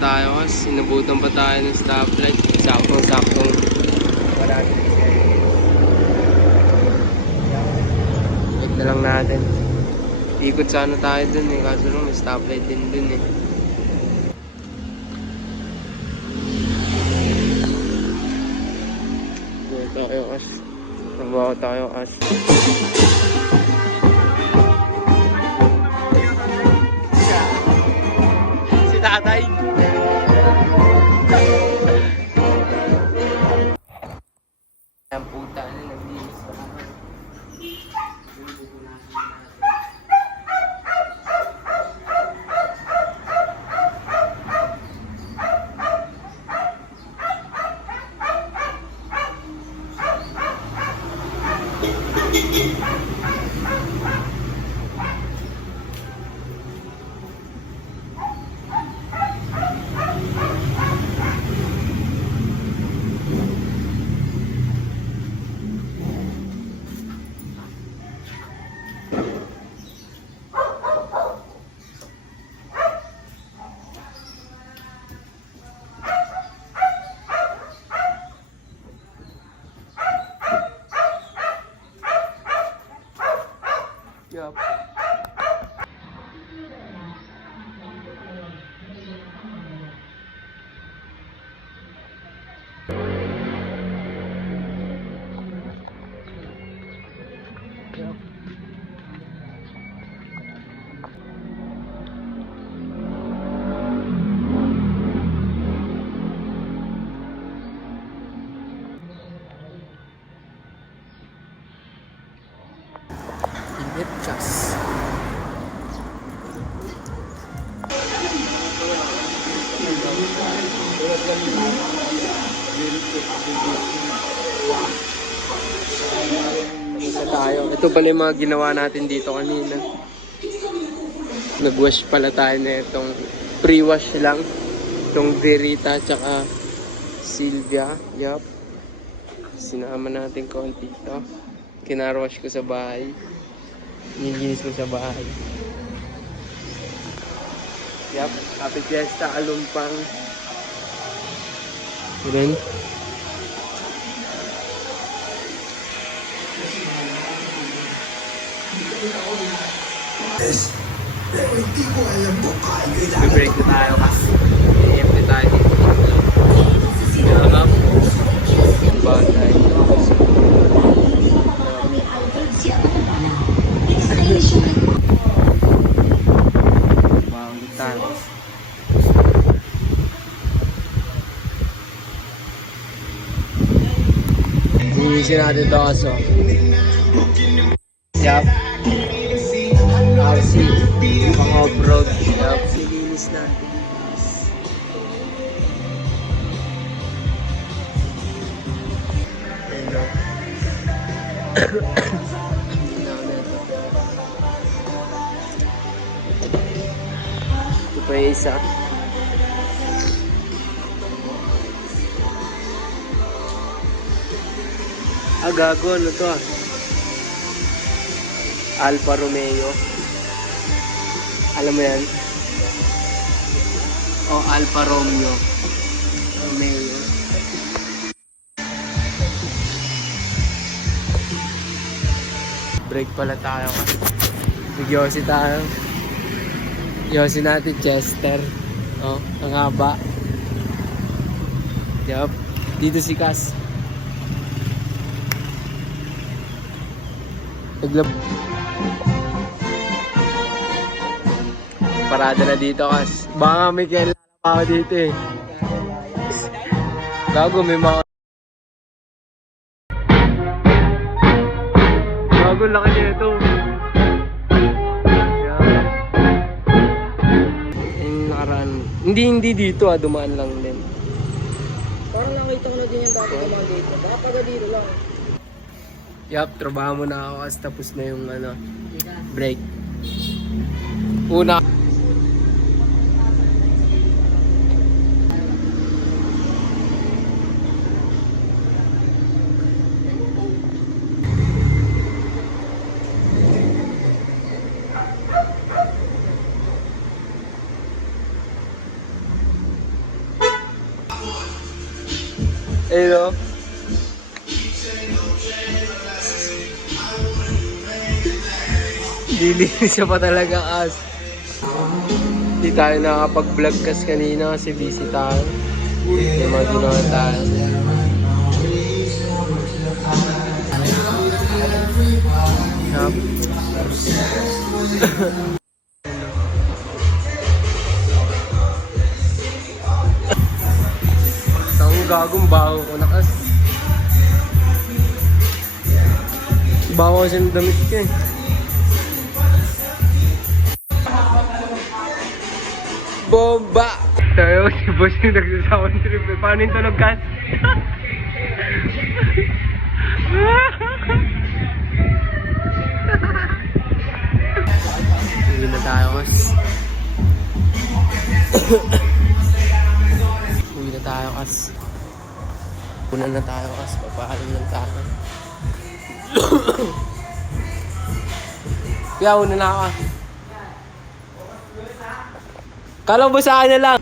tayo kasi sinabutan pa tayo ng stoplight. Saktong-saktong. Wait na lang natin. Ikot sana tayo dun eh. Kaso lang may stoplight din dun eh. Tayo kasi. Trabaho tayo kasi. Si tatay. Ang puta na naglinis pa naman. Yup. Ipchas. Tayo. Ito pala yung mga ginawa natin dito kanina. Nag-wash pala tayo na itong pre-wash lang. Itong Verita tsaka Silvia. Yup. Sinama natin konti ito. Kinarwash ko sa bahay. Nilinis ko sa bahay. Yup. Happy Fiesta Alumpang. Rin. Pero hindi ko alam kung kayo I-break na tayo kasi i-empty tayo dito. Sinama bagay. Wow, tayo. Linisin natin ito kaso. Yup. RC, pang off-road. Yup. Silinis natin. Ito pa yung isa. Gago, ano to ah? Alfa Romeo. Alam mo yan? O, Alfa Romeo. Romeo. Break pala tayo kasi. Nagyosi tayo. Yosi natin, Chester. O, ang haba. Yup. Dito si Cass. Parada na dito Cass. Baka may kailangan pa ako dito eh. Gago, may mga gago, laki nito. Yung nakaraan. Hindi dito ah, dumaan lang din. Parang nakita ko na din yung dati dumaan dito. Baka taga dito lang. Yup, trabaho mo na ako kasi tapos na yung ano, break. Una. Ayun o. Lilinis siya pa talaga as. Hindi tayo nakakapag-vlog kasi kanina kasi busy tayo. May mga ginawa tayo. Yup. Ang gagong baho ko nakas. Baho kasi ng damit ko eh. Bomba! Tayo si boss yung nagsasound trip eh. Paano yung tunog kas? Uwi na tayo kas. Uwi na tayo kas. Una na tayo kas. Papaalam na tayo. Kaya una na ako. Kala mo sa akin na lang.